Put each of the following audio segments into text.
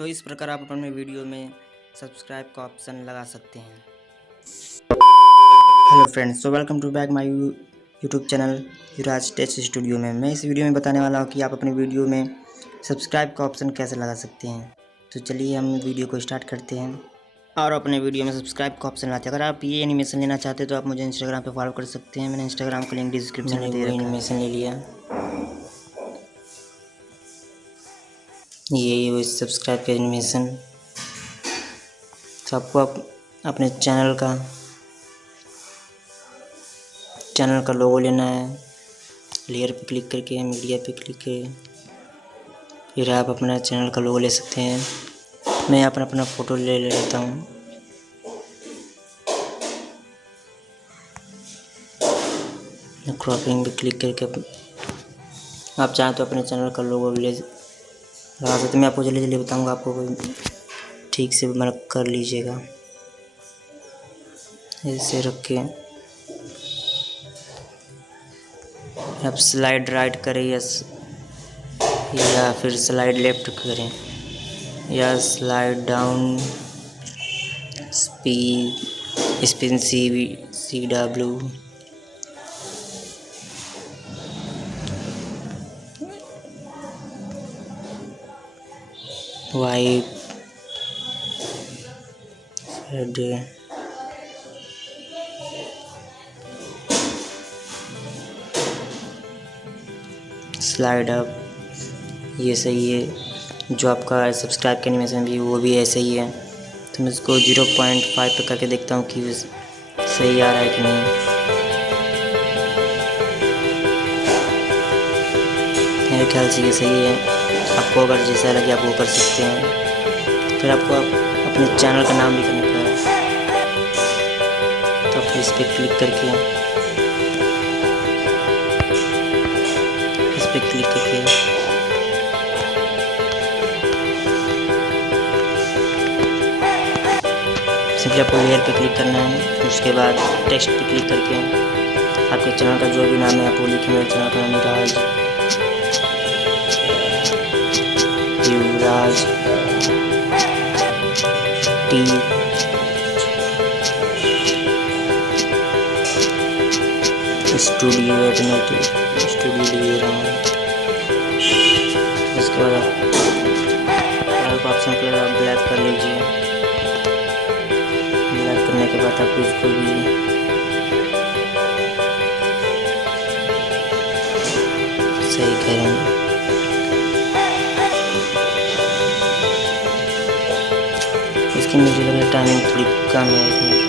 तो इस प्रकार आप अपने वीडियो में सब्सक्राइब का ऑप्शन लगा सकते हैं। Hello friends, so welcome to back my YouTube channel Yuvraj Test Studio में। मैं इस वीडियो में बताने वाला हूं कि आप अपने वीडियो में सब्सक्राइब का ऑप्शन कैसे लगा सकते हैं। तो चलिए हम वीडियो को स्टार्ट करते हैं और अपने वीडियो में सब्सक्राइब का ऑप्शन लाते हैं। अगर आप ये एनिमेशन लेना चाहते हैं तो आप मुझे इंस्टाग्राम पे फॉलो कर सकते हैं। मैंने इंस्टाग्राम का लिंक डिस्क्रिप्शन में दे रखा है। एनिमेशन ले लिया, ये वो सब्सक्राइब का एनिमेशन। तो आपको अपने चैनल का लोगो लेना है। लेयर पे क्लिक करके मीडिया पे क्लिक करके फिर आप अपना चैनल का लोगो ले सकते हैं। मैं यहाँ पर अपना फ़ोटो ले लेता हूँ। क्रॉपिंग पे क्लिक करके आप चाहें तो अपने चैनल का लोगो भी लगा सकते। मैं आपको जल्दी बताऊँगा, आपको ठीक से मार्क कर लीजिएगा। ऐसे रख के आप स्लाइड राइट करें या फिर स्लाइड लेफ्ट करें या slide down spin CW wipe slide up, ये सही है। जो आपका सब्सक्राइब का एनिमेशन भी वो भी ऐसे ही है। तो मैं इसको 0.5 पे करके देखता हूँ कि सही आ रहा है कि नहीं। मेरे ख्याल से ये सही है। आपको अगर जैसा लगे आप वो कर सकते हैं। फिर आपको अपने चैनल का नाम लिखने का है, तो आप इस पर क्लिक करके सिंपली आपको लेयर पे क्लिक करना है। उसके बाद टेक्स्ट पे क्लिक करके आपके चैनल का जो भी नाम है आप वो लिखेंगे। चैनल का नाम युवराज टी स्टूडियो ले रहा हूँ। इसके बाद आप ऑप्शन कलर आप ब्लैक कर लीजिए। ब्लैक करने के बाद आप इसको भी सही करें। इसकी मुझे लग रहा है टाइमिंग थोड़ी कम है। 1 मिनट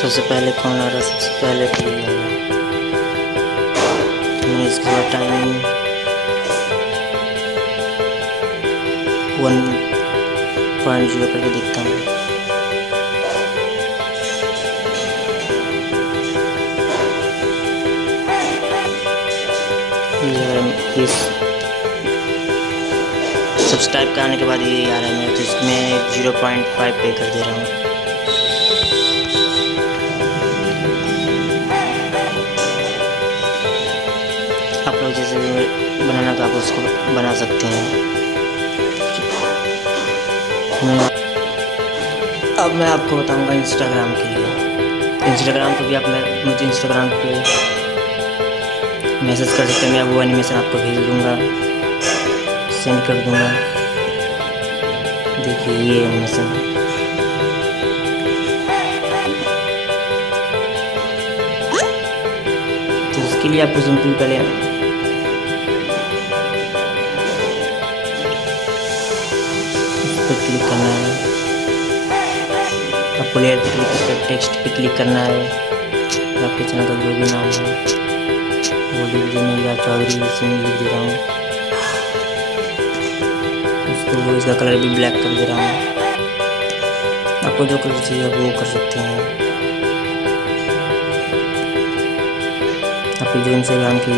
सबसे पहले कौन आ रहा है? सबसे पहले तो ये आया। मैं इसके बाद टाइमिंग 1.0 करके देखता हूँ। इस सब्सक्राइब करने के बाद ये आ रहा है। मैं तो इसमें 0.5 पे कर दे रहा हूँ। आप लोग जैसे भी बनाना तो आप उसको बना सकते हैं। अब मैं आपको बताऊंगा इंस्टाग्राम के लिए। इंस्टाग्राम पे भी आप मुझे इंस्टाग्राम पे मैसेज कर सकते हैं। मैं वो एनिमेशन आपको भेज दूंगा, सेंड कर दूंगा। देखिए ये एनिमेशन तो इसके लिए आपको सिंपली पहले क्लिक करना है। आपको लेयर पे क्लिक करके टेक्स्ट पे क्लिक करना है। आपके चैनल का जो भी नाम है वो लिख दीजिए। मैं युवराज चौधरी लिख दे रहा हूँ। उसको इसका कलर भी ब्लैक कर दे रहा हूँ। आपको जो कलर चाहिए वो कर सकते हैं। आपकी जो इंस्टाग्राम की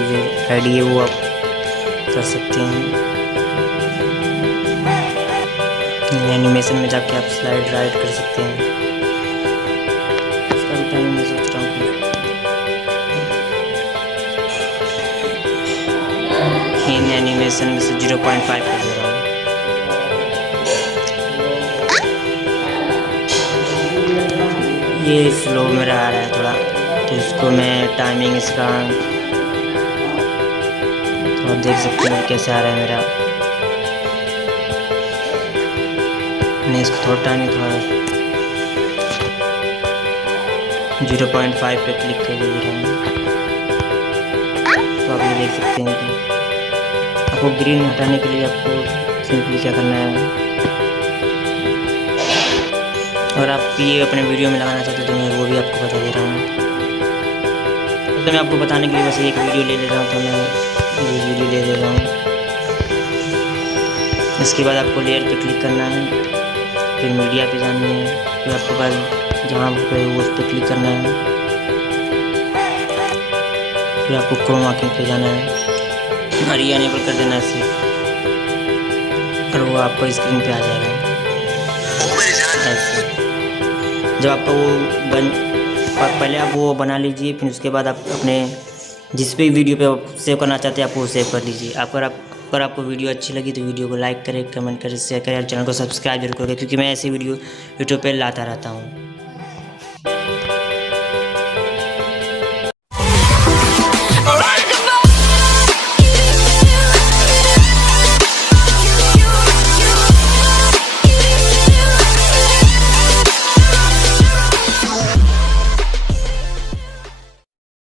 आईडी है वो आप कर सकते हैं। एनिमेशन में जाके आप स्लाइड राइट कर सकते हैं। इसका भी टाइम मैं सोच रहा हूँ इन एनिमेशन में से 0.5 कर दे रहा हूँ। ये स्लो मेरा आ रहा है थोड़ा, तो इसको मैं टाइमिंग इसका तो आप देख सकते हैं कैसे आ रहा है मेरा। मैंने इसको थोड़ा टाइमिंग थोड़ा 0.5 पे क्लिक कर दे रहा हूँ। तो आप ये देख सकते हैं कि आपको ग्रीन हटाने के लिए आपको सिंपली क्या करना है, और आप ये अपने वीडियो में लगाना चाहते हो तो मैं वो भी आपको बता दे रहा हूँ। तो मैं आपको बताने के लिए बस एक वीडियो ले रहा हूँ, तो मैं ये वीडियो ले रहा हूँ। इसके बाद आपको लेयर पे क्लिक करना है, फिर मीडिया पे जानी है, फिर आपके पास जहाँ पे उस पर क्लिक करना है, फिर आपको क्रोमा की पे जाना है और ये अनेबल कर देना है सिर्फ, और वो आपको स्क्रीन पे आ जाएगा ऐसे। जब आपका वो पहले आप वो बना लीजिए, फिर उसके बाद आप अपने जिस भी वीडियो पे सेव करना चाहते हैं आप वो सेव कर लीजिए। अगर आपको वीडियो अच्छी लगी तो वीडियो को लाइक करें, कमेंट करें, शेयर करें और चैनल को सब्सक्राइब जरूर करें, क्योंकि मैं ऐसी वीडियो यूट्यूब पे लाता रहता हूँ।